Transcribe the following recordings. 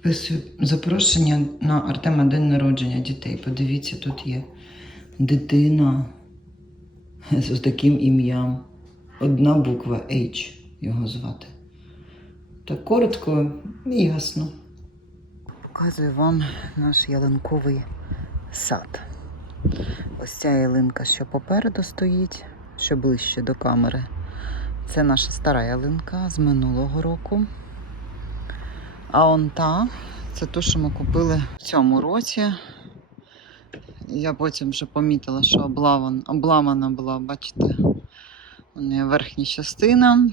Підписую запрошення на Артема день народження дітей. Подивіться, тут є дитина з таким ім'ям. Одна буква H його звати. Так коротко і ясно. Показую вам наш ялинковий сад. Ось ця ялинка, що попереду стоїть, що ближче до камери. Це наша стара ялинка з минулого року. А он та, це ту, що ми купили в цьому році. Я потім вже помітила, що облаван, обламана була, бачите, у неї верхня частина.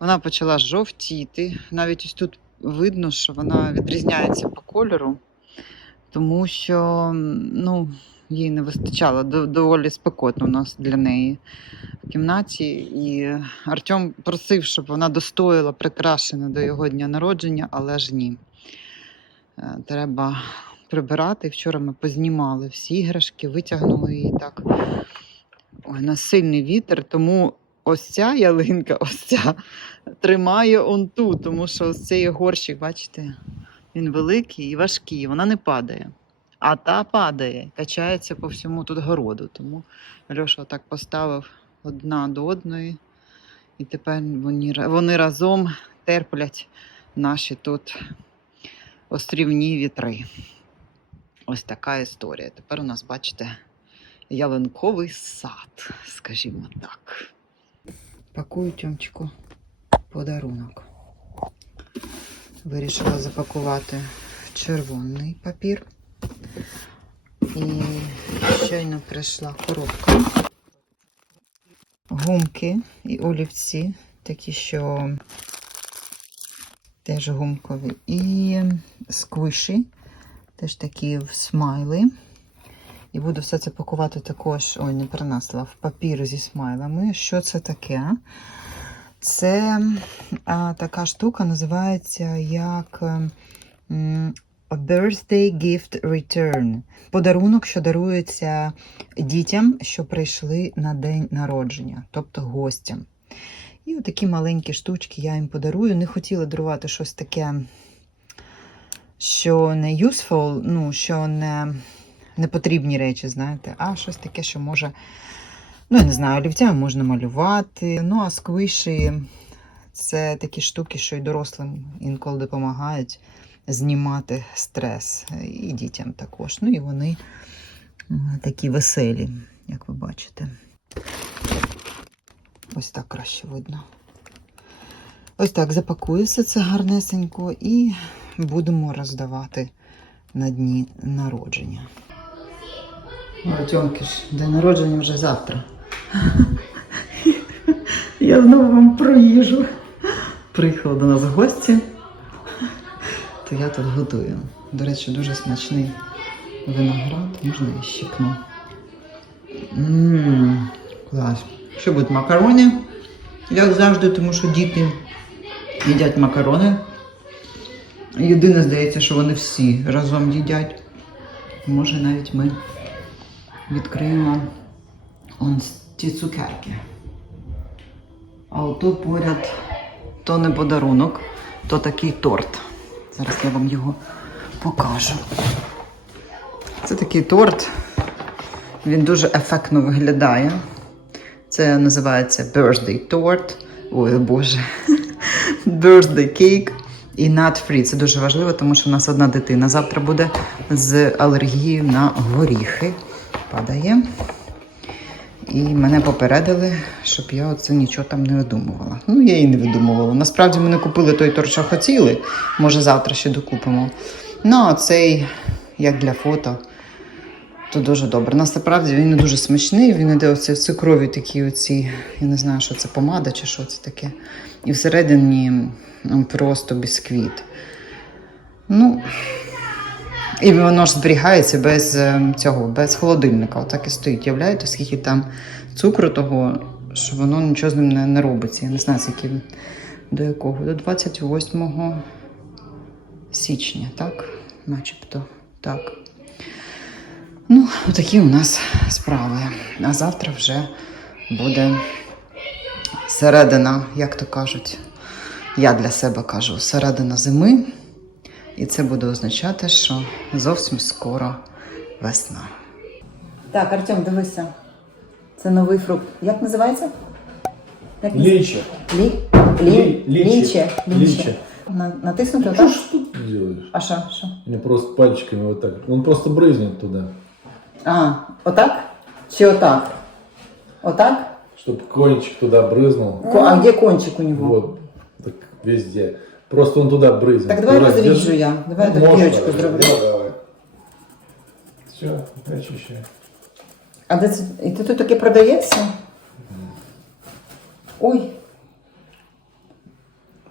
Вона почала жовтіти. Навіть ось тут видно, що вона відрізняється по кольору, тому що ну, їй не вистачало доволі спекотно у нас для неї в кімнаті. І Артем просив, щоб вона достояла прикрашена до його дня народження, але ж ні. Е, Треба прибирати. Вчора ми познімали всі іграшки, витягнули її так. Ой, у нас сильний вітер, тому ось ця ялинка, ось ця тримає он ту, тому що ось цей горщик, бачите, він великий і важкий, вона не падає. А та падає, качається по всьому тут городу. Тому Льоша так поставив одна до одної, і тепер вони, разом терплять наші тут острівні вітри. Ось така історія. Тепер у нас, бачите, ялинковий сад, скажімо так. Пакую тьомчику подарунок. Вирішила запакувати червоний папір. І щойно прийшла коробка. Гумки і олівці, такі, що теж гумкові. І сквиші, теж такі в смайли. І буду все це пакувати також, ой, не принесла, в папір зі смайлами. Що це таке? Це а, така штука називається як м, a birthday gift return. Подарунок, що дарується дітям, що прийшли на день народження, тобто гостям. І такі маленькі штучки я їм подарую. Не хотіла дарувати щось таке, що не useful, ну, що не, не потрібні речі, знаєте, а щось таке, що може, ну, я не знаю, олівцями можна малювати. Ну, а сквиші це такі штуки, що й дорослим інколи допомагають знімати стрес. І дітям також. Ну і вони такі веселі, як ви бачите. Ось так краще видно. Ось так запакую все це гарнесенько і будемо роздавати на дні народження. Артемки ж, день народження вже завтра. Я знову вам про їжу. Приїхала до нас в гості, то я тут готую. До речі, дуже смачний виноград, можна я щипну. Ммм, клас. Що будуть макарони, як завжди, тому що діти їдять макарони. Єдине, здається, що вони всі разом їдять. Може, навіть ми відкриємо он ті цукерки. А ото поряд то не подарунок, то такий торт. Зараз я вам його покажу. Це такий торт. Він дуже ефектно виглядає. Це називається birthday торт. Ой, Боже. birthday cake і nut free. Це дуже важливо, тому що в нас одна дитина завтра буде з алергією на горіхи. Падає. І мене попередили, щоб я оце нічого там не видумувала. Ну, я і не видумувала. Насправді ми не купили той торт, що хотіли. Може, завтра ще докупимо. Ну, а цей, як для фото, то дуже добре. Насправді він не дуже смачний, він іде оце в цукрові такі оці, я не знаю, що це помада чи що це таке. І всередині просто бісквіт. Ну, і воно ж зберігається без е, цього, без холодильника. Отак і стоїть. Являєте, скільки там цукру того, що воно нічого з ним не, не робиться. Я не знаю, скільки до якого. До 28 січня, так? Начебто так. Ну, такі у нас справи. А завтра вже буде середина, як то кажуть. Я для себе кажу, середина зими. І це буде означати, що зовсім скоро весна. Так, Артем, дивися. Це новий фрукт. Як називається? Як Лечо. Лі... Лі... Лі- ліче. Ліче. Ліче. На... Натиснути Что отак? ж ты делаешь? А що? Що? Мне просто пальчиками вот так. Он просто брызнет туда, А, отак? Чи отак? Отак? чтобы кончик туда брызнул. Ко- А де кончик у нього? Вот, так везде. Просто он туда брызнет. Так давай Ты раз розріжу держи. я. Давай я так Можно дірочку разрезать. зроблю. Да, давай. Все, очищай. А де це? І це тут таке продається? Ой.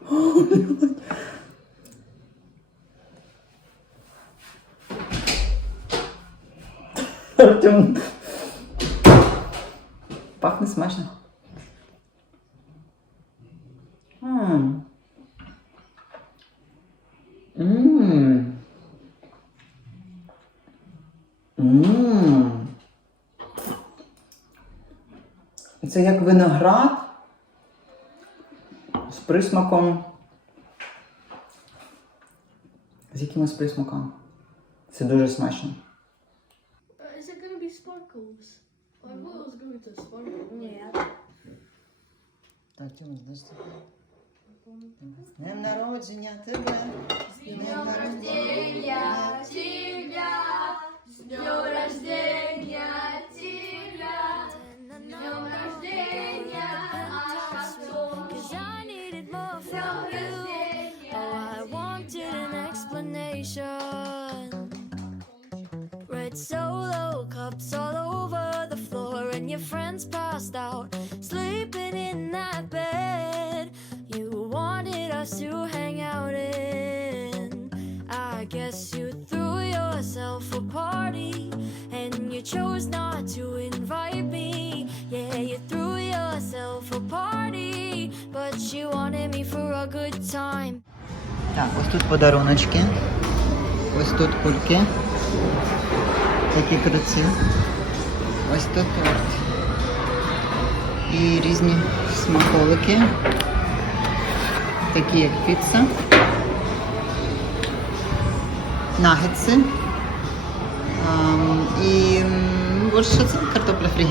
Артем. Пахне смачно. Як виноград з присмаком. З якимось присмаком. Це дуже смачно. Is it gonna be sparkles? I thought it was going to sparkle. Yeah. Так, Тьома, подожди. З Днем народження тебе. З Днем рождения тебя, us to hang out in. I guess you threw yourself a party, and you chose not to invite me. Yeah, you threw yourself a party, but you wanted me for a good time. Так, ось тут подаруночки. Ось тут кульки. Такі красиві. Ось тут торт. І різні смаколики. Такі як піца. Нагетси. І м, це картопля фрі.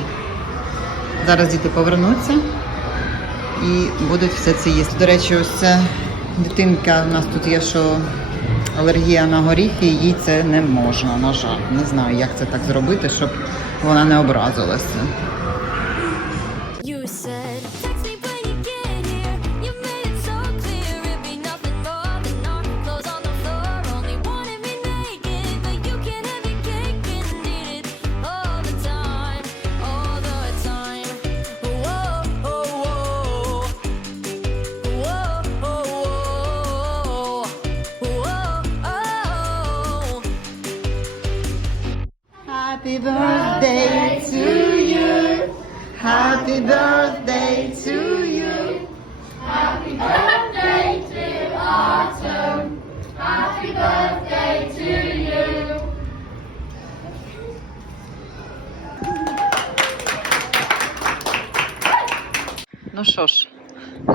Зараз діти повернуться і будуть все це їсти. До речі, ось це дитинка у нас тут є, що алергія на горіхи, їй це не можна, на жаль. Не знаю, як це так зробити, щоб вона не образилася. Happy birthday to you. Happy birthday to you. Ну що ж,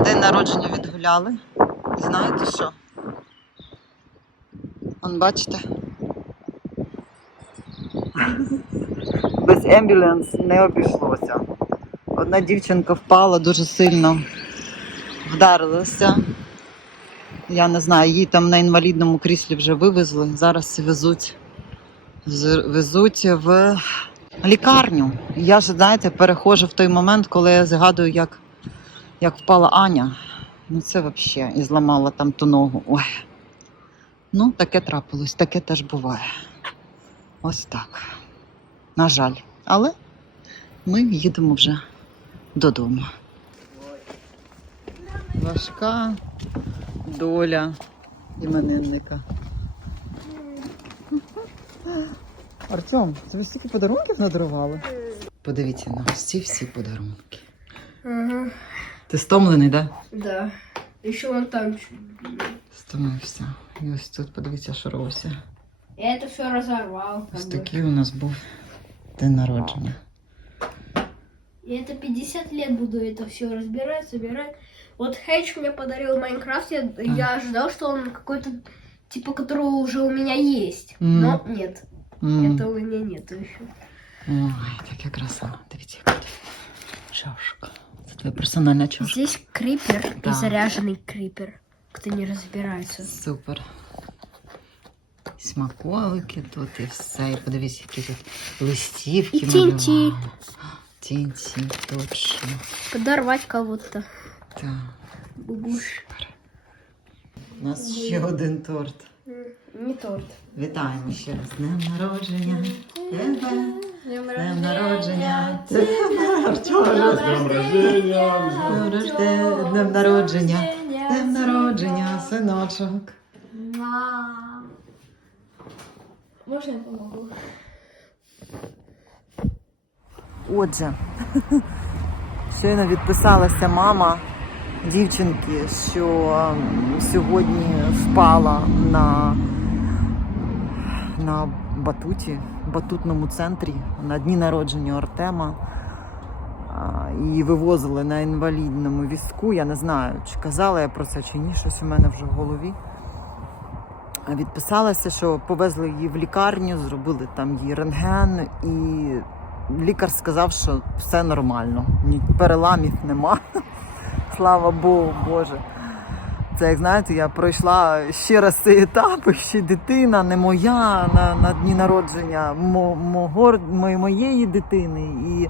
день народження відгуляли. І знаєте що? Он бачите? Ембюленс не обійшлося. Одна дівчинка впала дуже сильно, вдарилася. Я не знаю, її там на інвалідному кріслі вже вивезли. Зараз везуть, везуть в лікарню. Я ж, знаєте, перехожу в той момент, коли я згадую, як, як впала Аня. Ну це взагалі, і зламала там ту ногу. Ой. Ну, таке трапилось, таке теж буває. Ось так. На жаль. Але ми їдемо вже додому. Важка доля іменинника. Артем, тобі стільки подарунків надарували? Подивіться на ці всі подарунки. Ага. Ти стомлений, так? Да. Еще вон там. Стомився. І ось тут подивіться, що робиться. Я это все разорвал. Ось такий у нас був день народження. Я это 50 лет буду это все разбирать, собирать. Вот Хэтч мне подарил Майнкрафт. Я, я ожидал, что он какой-то типа которого уже у меня есть. М. Но нет, М. этого у меня нету еще. Ой, яка краса. Дивіться, чашка. Це твоя персональна чашка. Здесь крипер Да. и заряженный крипер. Кто не разбирается. Супер. Смаколики тут і все. І подивіться, які тут листівки. Малювали. Тінті, точно. Подорвать кого-то. Так. Бубуш. У нас ще один торт. Не торт. Вітаємо ще раз. Днем народження. Тебе. Днем народження. Тебе. Артема. Днем рождения! Днем рожде- Днем народження. Днем народження, синочок. Можно я помогу? Отже, щойно відписалася мама дівчинки, що сьогодні впала на, на батуті, батутному центрі на дні народження Артема. І вивозили на інвалідному візку. Я не знаю, чи казала я про це чи ні, щось у мене вже в голові. Відписалася, що повезли її в лікарню, зробили там їй рентген, і лікар сказав, що все нормально, переламів нема. Слава Богу, Боже. Це як знаєте, я пройшла ще раз цей етап, ще дитина не моя на, на дні народження мо, мого, мо- моєї дитини. І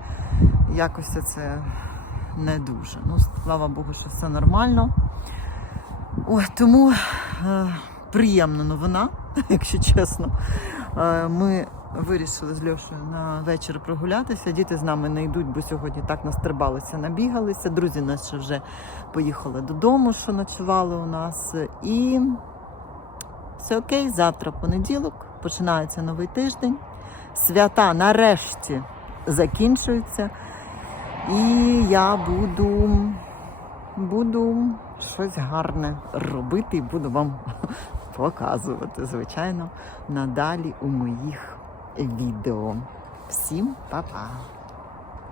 якось це не дуже. Ну, слава Богу, що все нормально. Ой, тому е, приємна новина, якщо чесно. Е, ми вирішили з Льошею на вечір прогулятися. Діти з нами не йдуть, бо сьогодні так настрибалися, набігалися. Друзі наші вже поїхали додому, що ночували у нас. І все окей, завтра понеділок, починається новий тиждень. Свята нарешті закінчуються. І я буду, буду щось гарне робити і буду вам показувати, звичайно, надалі у моїх відео. Всім па-па!